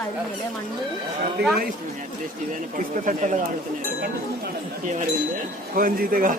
ആയിരുന്നല്ലേ മണ്ണ് किस पे फटका लगा कौन जीतेगा